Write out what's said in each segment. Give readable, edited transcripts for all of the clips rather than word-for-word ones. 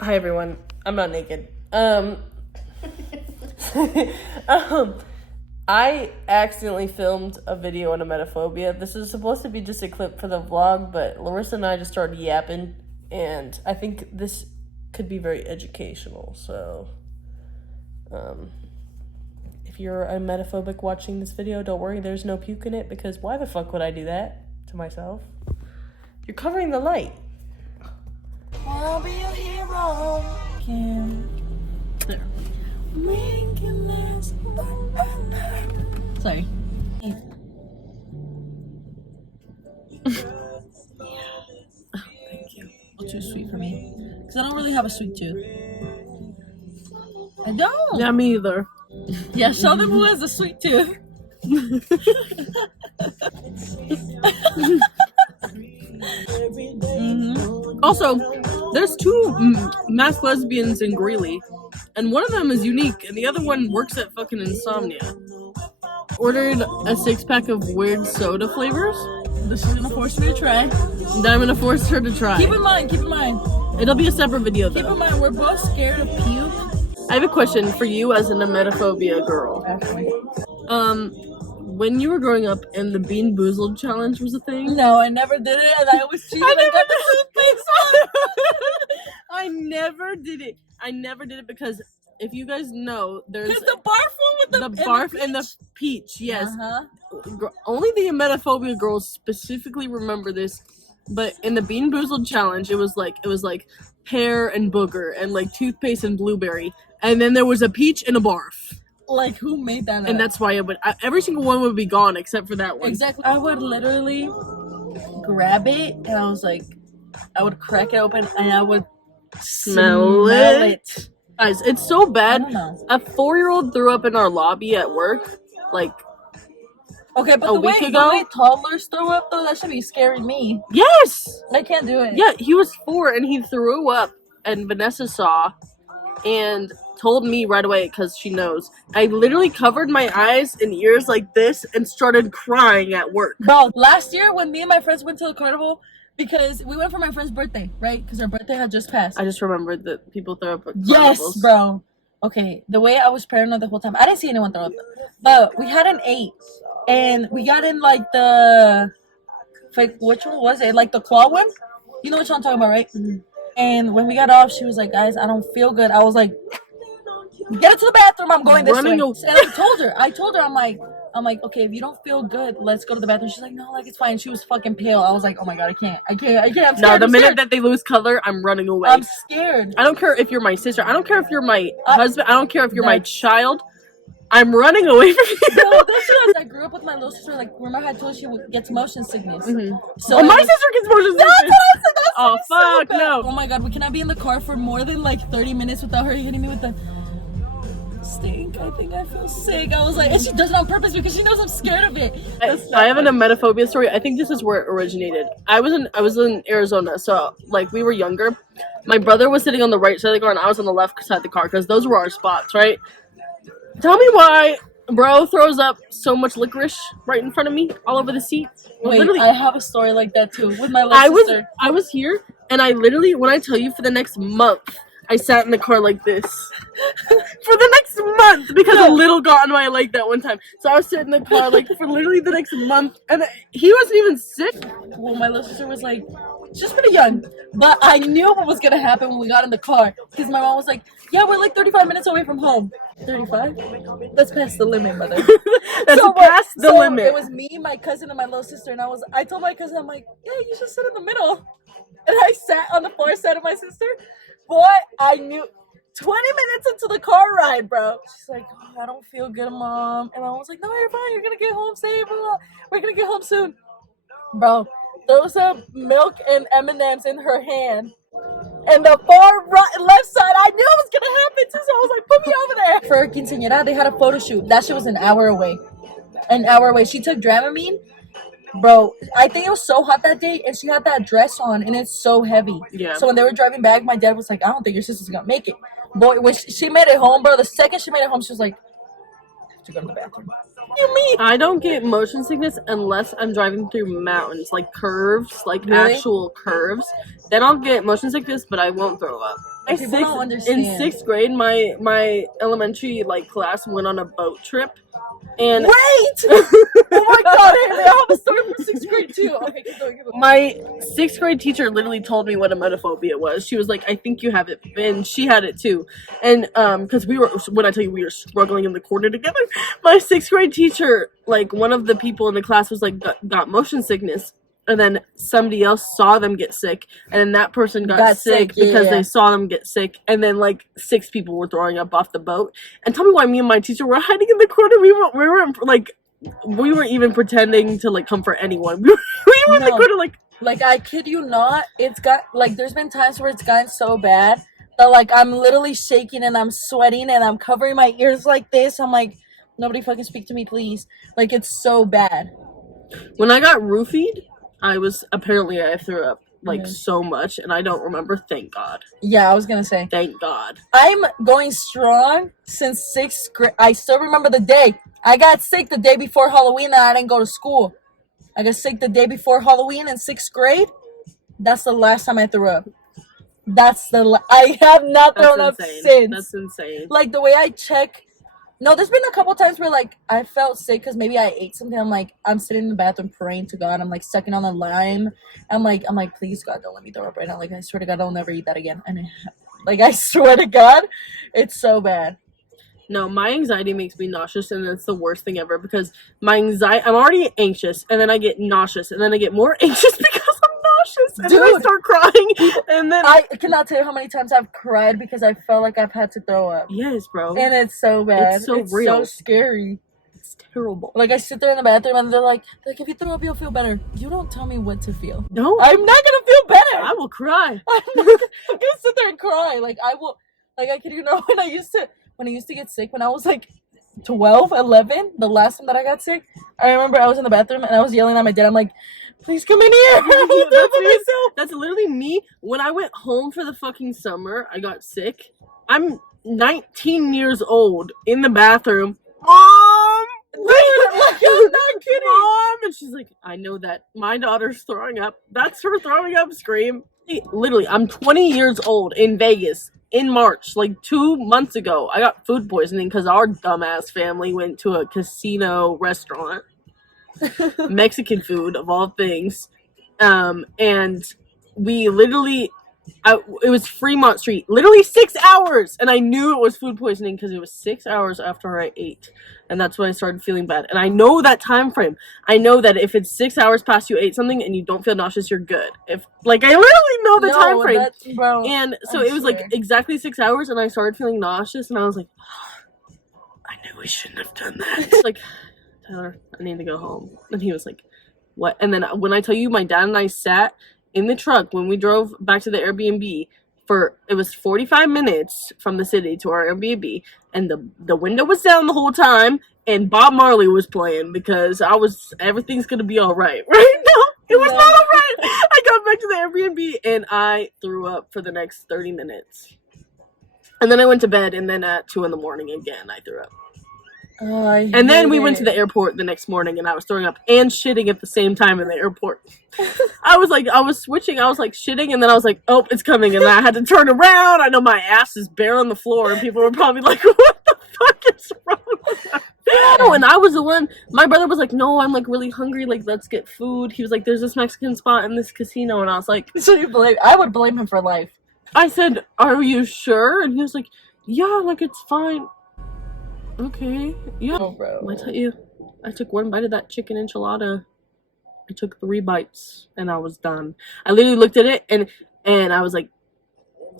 Hi everyone. I'm not naked. I accidentally filmed a video on Emetophobia. This is supposed to be just a clip for the vlog, but Larissa and I just started yapping, and I think this could be very educational. So, if you're emetophobic watching this video, don't worry, there's no puke in it, because why the fuck would I do that to myself? You're covering the light. I'll be a hero. There. Sorry. Thank you. Well, too sweet for me. Because I don't really have a sweet tooth. I don't. Yeah, me either. Yeah, show them who has a sweet tooth. Also, there's two masked lesbians in Greeley, and one of them is unique, and the other one works at fucking Insomnia. Ordered a 6-pack of weird soda flavors. This is gonna force me to try. That I'm gonna force her to try. Keep in mind. It'll be a separate video though. Keep in mind, we're both scared of puke. I have a question for you as an Emetophobia girl. Actually. When you were growing up and the Bean Boozled challenge was a thing? No, I never did it, and I was cheating. I got the toothpaste on. I never did it. I never did it because if you guys know, there's the barf one with the barf and the peach. Yes. Uh-huh. Only the Emetophobia girls specifically remember this. But in the Bean Boozled challenge, it was like pear and booger and like toothpaste and blueberry, and then there was a peach and a barf. Like, who made that up? And that's why every single one would be gone except for that one. Exactly. I would literally grab it and I was like, I would crack it open and I would smell it. Guys, it's so bad. I don't know. A 4-year-old threw up in our lobby at work, like, okay, but a the week way ago? toddlers throw up, though, that should be scaring me. yes! I can't do it. Yeah, he was 4 and he threw up, and Vanessa saw and told me right away because she knows. I literally covered my eyes and ears like this and started crying at work. Bro, last year when me and my friends went to the carnival, because we went for my friend's birthday, right? Because her birthday had just passed. I just remembered that people throw up at Yes, carnivals. bro. Okay, the way I was paranoid the whole time, I didn't see anyone throw up, but we had an 8, and we got in like the, like, which one was it? Like the claw one? You know what I'm talking about, right? Mm-hmm. And when we got off, she was like, "Guys, I don't feel good." I was like, "Get to the bathroom. I'm going this way." And I told her, I'm like, okay, if you don't feel good, let's go to the bathroom. She's like, no, like, it's fine. She was fucking pale. I was like, oh my god, I can't. I'm scared. No, the I'm minute scared. that they lose color, I'm running away. I'm scared. I don't care if you're my sister. I don't care if you're my husband. I don't care if you're my child. I'm running away from you. No, this was, I grew up with my little sister. Like, remember I told you she gets motion sickness. Mm-hmm. So my sister gets motion sickness. That's what I said. Oh, fuck, no. Oh my god, we cannot be in the car for more than like 30 minutes without her hitting me with the stink. I think I feel sick. I was like, and she does it on purpose because she knows I'm scared of it. I have an Emetophobia story. I think this is where it originated. I was in Arizona, so like we were younger. My brother was sitting on the right side of the car, and I was on the left side of the car because those were our spots, right? Tell me why bro throws up so much licorice right in front of me, all over the seat. Wait, literally, I have a story like that too with my little sister. I was here, and I literally, when I tell you, for the next month, I sat in the car like this. For the next month, because a little got on my leg that one time. So I was sitting in the car like for literally the next month, and he wasn't even sick. Well, my little sister was like, she's pretty young, but I knew what was gonna happen when we got in the car because my mom was like, yeah, we're like 35 minutes away from home. 35? That's past the limit, mother. That's past the limit. It was me, my cousin, and my little sister, and I told my cousin, I'm like, yeah, you should sit in the middle. And I sat on the far side of my sister. Boy, I knew 20 minutes into the car ride, bro. She's like, oh, I don't feel good, Mom. And I was like, no, you're fine. You're going to get home safe. We're going to get home soon. Bro, there was some milk and M&Ms in her hand. And the far left side, I knew it was going to happen too, so I was like, put me over there. For her quinceañera, they had a photo shoot. That shit was an hour away. She took Dramamine. Bro, I think it was so hot that day, and she had that dress on, and it's so heavy. Yeah. So when they were driving back, my dad was like, I don't think your sister's gonna make it. Boy, when she made it home, bro, the second she made it home, she was like, to go to the bathroom. You mean? I don't get motion sickness unless I'm driving through mountains, like curves, like Really? actual curves. Then I'll get motion sickness, but I won't throw up. People don't understand. In 6th grade, my elementary like class went on a boat trip. And wait! Oh my god, Haley, I have a story from 6th grade too. Okay, keep going. My 6th grade teacher literally told me what emetophobia was. She was like, I think you have it. And she had it too. And because when I tell you we were struggling in the corner together, my 6th grade teacher, like one of the people in the class was like, got motion sickness. And then somebody else saw them get sick. And then that person got sick because they saw them get sick. And then like 6 people were throwing up off the boat. And tell me why me and my teacher were hiding in the corner. We weren't even pretending to like comfort anyone. We were in the corner like I kid you not, it's got like there's been times where it's gotten so bad that like I'm literally shaking and I'm sweating and I'm covering my ears like this. I'm like, nobody fucking speak to me, please. Like it's so bad. When I got roofied, I threw up like so much and I don't remember, thank God. Yeah, I was gonna say. Thank God. I'm going strong since 6th grade. I still remember the day. I got sick the day before Halloween and I didn't go to school. I got sick the day before Halloween in 6th grade. That's the last time I threw up. I have not thrown up since. That's insane. Like the way I check. No, there's been a couple times where like I felt sick because maybe I ate something. I'm sitting in the bathroom praying to God. I'm like sucking on the lime. I'm like, please God, don't let me throw up right now. Like I swear to God, I'll never eat that again. And I swear to God, it's so bad. No, my anxiety makes me nauseous, and it's the worst thing ever because I'm already anxious, and then I get nauseous, and then I get more anxious because I'm nauseous, and then I start crying, and then I cannot tell you how many times I've cried because I felt like I've had to throw up. Yes, bro. And it's so bad. It's so real. So scary. It's terrible. Like I sit there in the bathroom, and they're like, if you throw up, you'll feel better. You don't tell me what to feel. No, I'm not gonna feel better. I will cry. I'm gonna sit there and cry. Like I will. Like I kid you not, when I used to get sick when I was like 12, 11, the last time that I got sick, I remember I was in the bathroom and I was yelling at my dad. I'm like, please come in here. That's literally me. When I went home for the fucking summer, I got sick. I'm 19 years old in the bathroom. Mom! Like, I'm not kidding. Mom! And she's like, I know that my daughter's throwing up. That's her throwing up scream. Literally, I'm 20 years old in Vegas. In March, like 2 months ago, I got food poisoning because our dumbass family went to a casino restaurant. Mexican food, of all things. And we literally, it was Fremont Street, literally 6 hours. And I knew it was food poisoning because it was 6 hours after I ate. And that's when I started feeling bad. And I know that time frame. I know that if it's 6 hours past you ate something and you don't feel nauseous, you're good. I literally know the time frame. Bro, and so it was like exactly 6 hours and I started feeling nauseous and I was like, oh, I knew we shouldn't have done that. Like, Tyler, I need to go home. And he was like, what? And then when I tell you, my dad and I sat in the truck when we drove back to the Airbnb it was 45 minutes from the city to our Airbnb, and the window was down the whole time, and Bob Marley was playing because everything's gonna be all right. Right? No, it was not all right. I got back to the Airbnb and I threw up for the next 30 minutes. And then I went to bed, and then at 2 a.m. again, I threw up. And then we went to the airport the next morning, and I was throwing up and shitting at the same time in the airport. I was switching. I was like shitting, and then I was like, oh, it's coming. And I had to turn around. I know my ass is bare on the floor, and people were probably like, what the fuck is wrong with that? No, and I was the one. My brother was like, no, I'm like really hungry. Like, let's get food. He was like, there's this Mexican spot in this casino. And I was like, so I would blame him for life. I said, are you sure? And he was like, yeah, like it's fine. Okay, yeah. Oh, bro. I tell you, I took one bite of that chicken enchilada. I took 3 bites and I was done. I literally looked at it and I was like,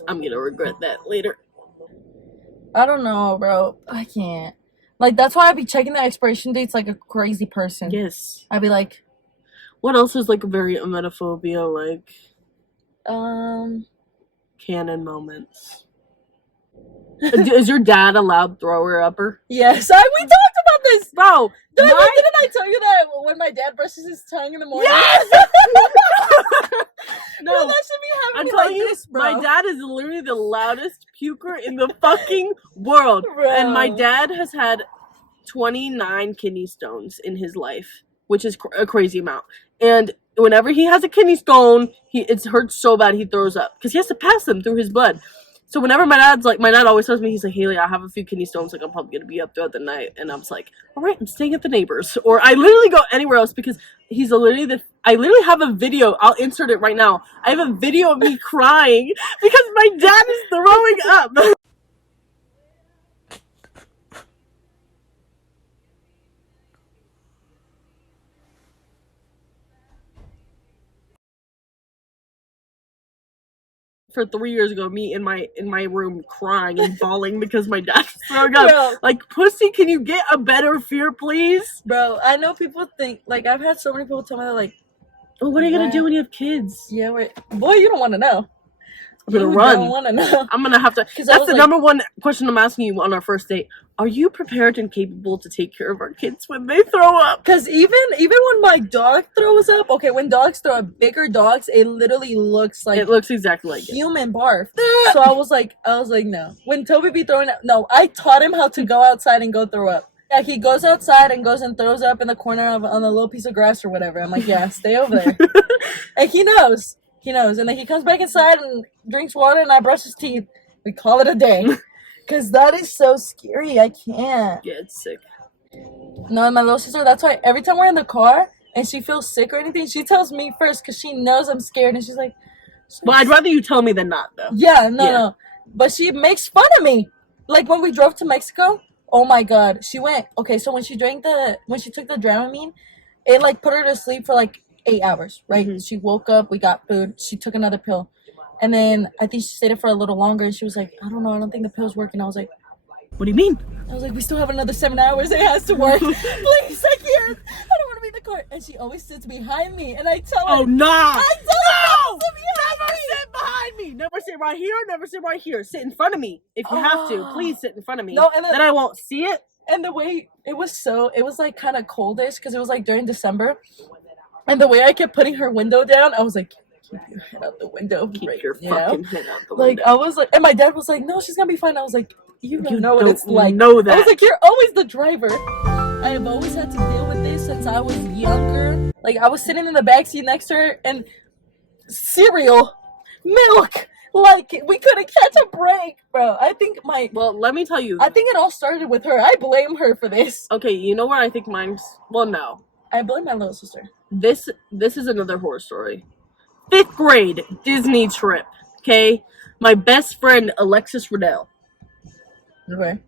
I'm gonna regret that later. I don't know, bro. I can't. Like, that's why I be checking the expiration dates like a crazy person. Yes. I'd be like, what else is like very emetophobia, like canon moments? Is your dad a loud thrower upper? Yes, we talked about this, bro. Didn't I tell you that when my dad brushes his tongue in the morning? Yes. No, bro, that should be happening. I'm telling you, this, bro. My dad is literally the loudest puker in the fucking world, bro. And my dad has had 29 kidney stones in his life, which is a crazy amount. And whenever he has a kidney stone, it hurts so bad he throws up because he has to pass them through his blood. So whenever my dad always tells me, he's like, Haley, I have a few kidney stones, like I'm probably gonna be up throughout the night, and I'm just like, all right, I'm staying at the neighbors, or I literally go anywhere else because I literally have a video. I'll insert it right now. I have a video of me crying because my dad is throwing up. For 3 years ago, me in my room crying and bawling because my dad's throwing up. Bro. Like, pussy, can you get a better fear, please? Bro, I know people think, like, I've had so many people tell me, like, well, what are you gonna do when you have kids? Yeah, wait. Boy, you don't want to know. I'm gonna run. Don't want to know. I'm gonna have to. That's the number one question I'm asking you on our first date. Are you prepared and capable to take care of our kids when they throw up? Because even when my dog throws up, okay, when dogs throw up, bigger dogs, it literally looks like, it looks exactly like human barf. So I was like, no. When Toby be throwing up, no, I taught him how to go outside and go throw up. Yeah, he goes outside and goes and throws up in the corner on a little piece of grass or whatever. I'm like, yeah, stay over there. And he knows. And then he comes back inside and drinks water, and I brush his teeth. We call it a day. Because that is so scary. I can't. Yeah, it's sick. No, my little sister, that's why every time we're in the car and she feels sick or anything, she tells me first because she knows I'm scared. And she's like, well, I'd rather you tell me than not, though. Yeah, no. But she makes fun of me. Like when we drove to Mexico, oh my God. She went, okay, so when she took the Dramamine, it like put her to sleep for like 8 hours, right? Mm-hmm. She woke up, we got food, she took another pill. And then I think she stayed it for a little longer and she was like, I don't know, I don't think the pill's working. I was like, what do you mean? I was like, we still have another 7 hours, it has to work. Please, I can't. I don't want to be in the car. And she always sits behind me and I tell her, oh, nah. I tell her, never sit behind me. Never sit right here, never sit right here. Sit in front of me. If you have to, please sit in front of me. No, and then I won't see it. And the way it was like kind of coldish because it was like during December. And the way I kept putting her window down, I was like, keep your head out the window. Keep your fucking head out the window. Like, I was like, and my dad was like, no, she's going to be fine. I was like, you don't know what it's like. Know that. I was like, you're always the driver. I have always had to deal with this since I was younger. Like, I was sitting in the backseat next to her, and cereal, milk, like, we couldn't catch a break, bro. Well, let me tell you. I think it all started with her. I blame her for this. Okay, you know where I think mine's, well, no. I blame my little sister. This is another horror story. 5th grade Disney trip. Okay, my best friend Alexis Riddell. Okay.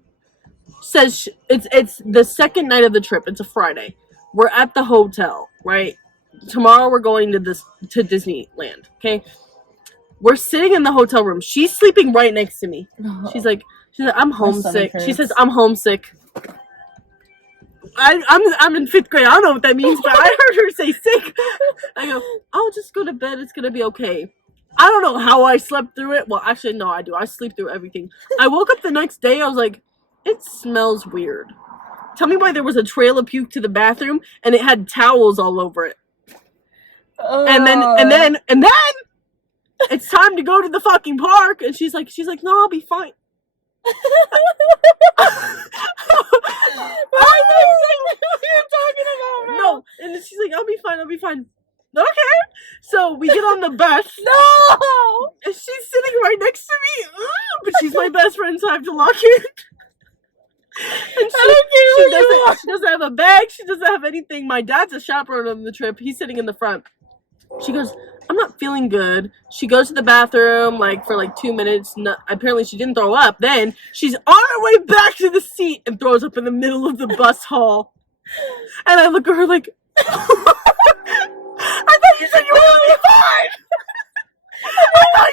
Says it's the second night of the trip. It's a Friday. We're at the hotel, right? Tomorrow we're going to Disneyland. Okay. We're sitting in the hotel room. She's sleeping right next to me. Oh. She's like, I'm homesick. She says, I'm homesick. I'm in 5th grade. I don't know what that means, but I heard her say sick. I go, I'll just go to bed. It's gonna be okay. I don't know how I slept through it. Well, actually, no, I do. I sleep through everything. I woke up the next day. I was like, it smells weird. Tell me why there was a trail of puke to the bathroom and it had towels all over it. And then it's time to go to the fucking park. And she's like, no, I'll be fine. I know exactly what you're talking about, bro. No, and she's like, I'll be fine. Okay. So we get on the bus. No! And she's sitting right next to me. But she's my best friend, so I have to lock in. And she doesn't have a bag. She doesn't have anything. My dad's a chaperone on the trip. He's sitting in the front. She goes, I'm not feeling good. She goes to the bathroom for 2 minutes. Apparently she didn't throw up. Then she's on her way back to the seat and throws up in the middle of the bus hall. And I look at her like, I thought you said you were going to be fine. I know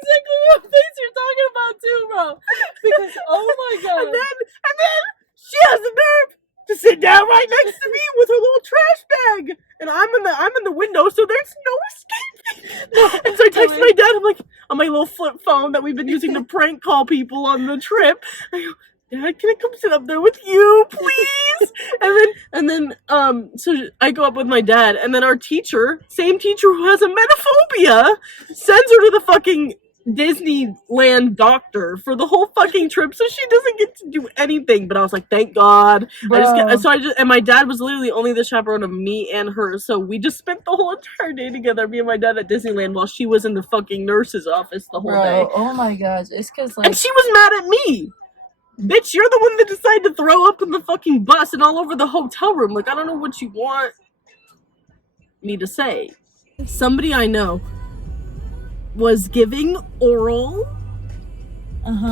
exactly what face you're talking about too, bro. Because, oh my God. And then she has the nerve to sit down right next to me with her little trash bag. And I'm in the window, so there's no escaping. And so I text my dad. I'm like, on my little flip phone that we've been using to prank call people on the trip. I go, Dad, can I come sit up there with you, please? and then so I go up with my dad, and then our teacher, same teacher who has emetophobia, sends her to the fucking Disneyland doctor for the whole fucking trip, so she doesn't get to do anything. But I was like, thank God. And my dad was literally only the chaperone of me and her, so we just spent the whole entire day together, me and my dad at Disneyland, while she was in the fucking nurse's office the whole day. Oh my gosh, it's because like, and she was mad at me. Bitch, you're the one that decided to throw up in the fucking bus and all over the hotel room. Like, I don't know what you want me to say. Somebody I know was giving oral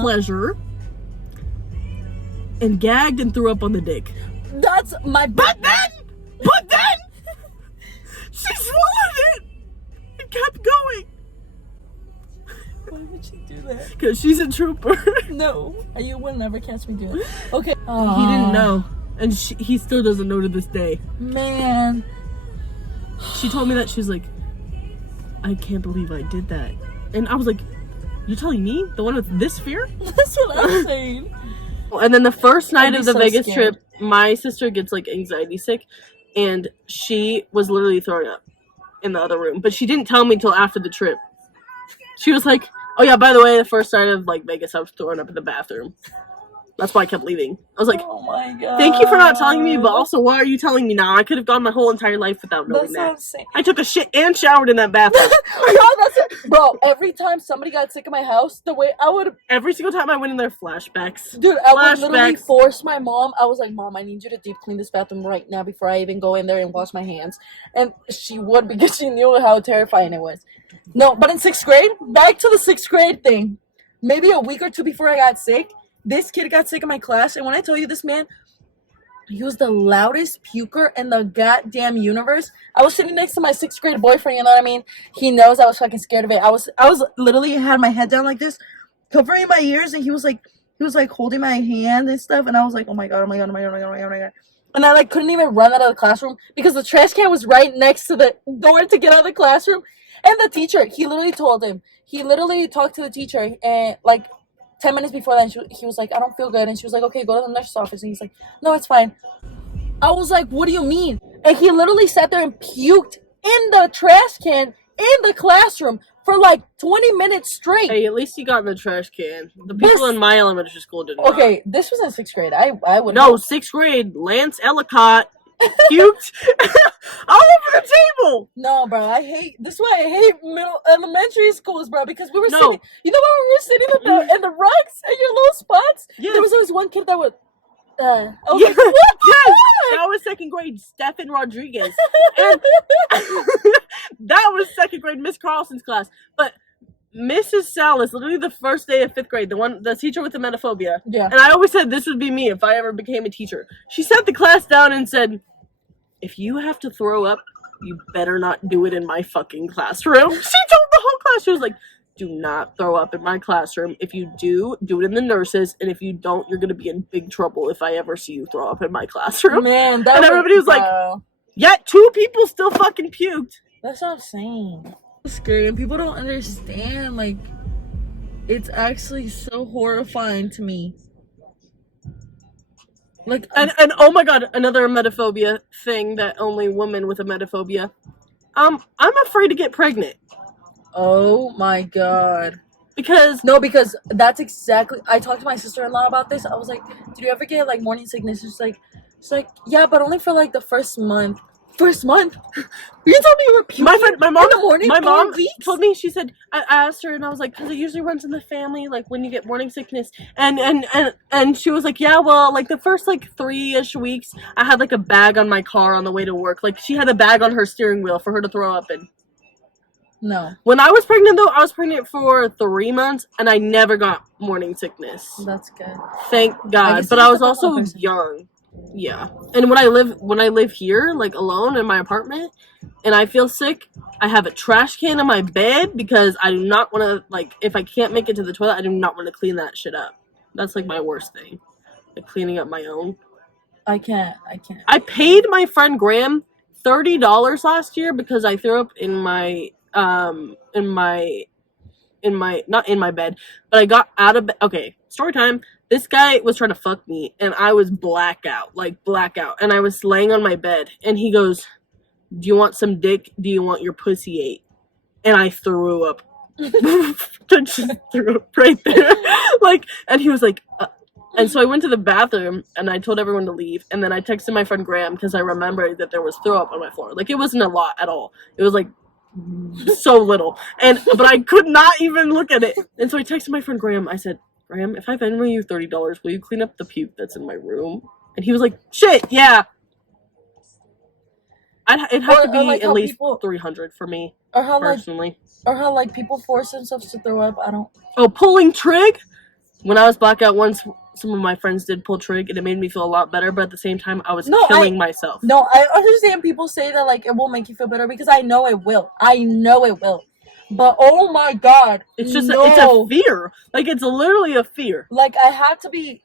pleasure and gagged and threw up on the dick. That's my. But then, she swallowed it and kept going. Why would she do that? Because she's a trooper. No, you will never catch me doing it. Okay. He didn't know. And he still doesn't know to this day. Man. She told me that. She was like, I can't believe I did that. And I was like, you're telling me? The one with this fear? That's what I'm saying. And then the first night of the so Vegas scared. trip, my sister gets like anxiety sick. And she was literally throwing up in the other room. But she didn't tell me until after the trip. She was like, oh yeah, by the way, the first night of like Vegas, I was throwing up in the bathroom. That's why I kept leaving. I was like, oh my God. Thank you for not telling me, but also why are you telling me now? I could have gone my whole entire life without knowing That's what I'm that. saying. I took a shit and showered in that bathroom. No, that's it. Bro, every time somebody got sick in my house, the way I would... Every single time I went in there, flashbacks. Dude, I would literally Flashbacks. force my mom. I was like, Mom, I need you to deep clean this bathroom right now before I even go in there and wash my hands. And she would, because she knew how terrifying it was. No, but in 6th grade, back to the 6th grade thing. Maybe a week or two before I got sick, this kid got sick in my class. And when I tell you this man, he was the loudest puker in the goddamn universe. I was sitting next to my 6th grade boyfriend, you know what I mean? He knows I was fucking scared of it. I was literally had my head down like this, covering my ears, and he was like holding my hand and stuff, and I was like, oh my God. And I like couldn't even run out of the classroom because the trash can was right next to the door to get out of the classroom. And the teacher, he literally talked to the teacher, and like 10 minutes before that, he was like, I don't feel good. And she was like, okay, go to the nurse's office. And he's like, no, it's fine. I was like, what do you mean? And he literally sat there and puked in the trash can in the classroom for like 20 minutes straight. Hey, at least you got in the trash can. The people in my elementary school didn't. Okay, this was in 6th grade. I would. No, 6th grade. Lance Ellicott puked all over the table. No, bro, this is why I hate elementary schools, bro, because we were sitting, you know when we were sitting in the rugs and your little spots? Yes. There was always one kid that would, I was Yes. like, what the Yes. fuck? That was 2nd grade, Stephen Rodriguez. And that was 2nd grade, Miss Carlson's class. But Mrs. Salas, literally the first day of 5th grade, the teacher with the emetophobia. Yeah. And I always said this would be me if I ever became a teacher. She sat the class down and said, if you have to throw up, you better not do it in my fucking classroom. She told the whole class, she was like, do not throw up in my classroom. If you do it in the nurses. And if you don't, you're going to be in big trouble if I ever see you throw up in my classroom. Man, and everybody was like, yet 2 people still fucking puked. That's what I'm saying. It's scary, and people don't understand, like, it's actually so horrifying to me. Like, and oh my God, another emetophobia thing that only women with emetophobia. I'm afraid to get pregnant. Oh my God. Because that's exactly, I talked to my sister-in-law about this. I was like, did you ever get like morning sickness? She's like, yeah, but only for like the first month. First month? You told me you were puking my mom, in the morning? My mom weeks? told me, she said, I asked her and I was like, because it usually runs in the family, like when you get morning sickness. And she was like, yeah, well, like the first like 3-ish weeks, I had like a bag on my car on the way to work. Like she had a bag on her steering wheel for her to throw up in. No. When I was pregnant though, I was pregnant for 3 months and I never got morning sickness. That's good. Thank God. But I was also young. Yeah. And when I live here, like alone in my apartment, and I feel sick, I have a trash can in my bed because I do not want to, like, if I can't make it to the toilet, I do not want to clean that shit up. That's like my worst thing. Like cleaning up my own. I can't. I paid my friend Graham $30 last year because I threw up in my not in my bed, but I got out of bed. Okay, story time. This guy was trying to fuck me, and I was blackout, and I was laying on my bed, and he goes, do you want some dick? Do you want your pussy ate? And I threw up to just threw it right there. Like, and he was like, and so I went to the bathroom and I told everyone to leave. And then I texted my friend Graham because I remembered that there was throw up on my floor. Like, it wasn't a lot at all. It was like so little. But I could not even look at it. And so I texted my friend Graham. I said, Graham, if I Venmo you $30, will you clean up the puke that's in my room? And he was like, shit, yeah. It'd have to be like at least people, 300 for me, or how personally. How like people force themselves to throw up. I don't. Oh, pulling trig? When I was blackout once, some of my friends did pull trig, and it made me feel a lot better. But at the same time, I was killing myself. No, I understand people say that like it will make you feel better because I know it will. I know it will. But oh my god, it's just it's a fear. Like, it's literally a fear. Like I have to be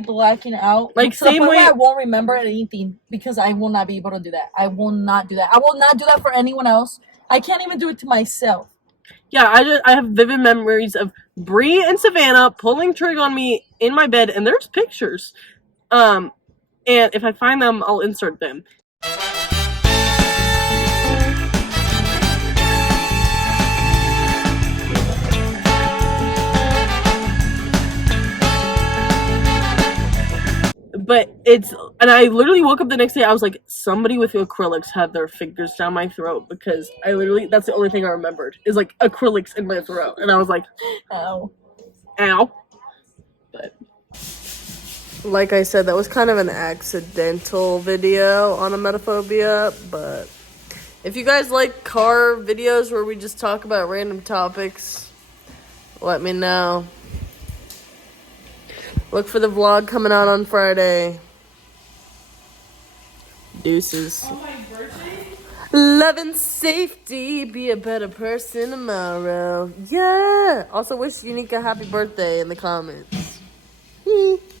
blacking out. Like, to the same point way where I won't remember anything because I will not be able to do that. I will not do that. I will not do that for anyone else. I can't even do it to myself. Yeah, I have vivid memories of Bree and Savannah pulling trig on me in my bed, and there's pictures. And if I find them, I'll insert them. But and I literally woke up the next day, I was like, somebody with acrylics had their fingers down my throat, because that's the only thing I remembered, is like acrylics in my throat. And I was like, ow. But like I said, that was kind of an accidental video on Emetophobia, but if you guys like car videos where we just talk about random topics, let me know. Look for the vlog coming out on Friday. Deuces. Oh, my birthday? Love and safety. Be a better person tomorrow. Yeah. Also, wish Unique a happy birthday in the comments.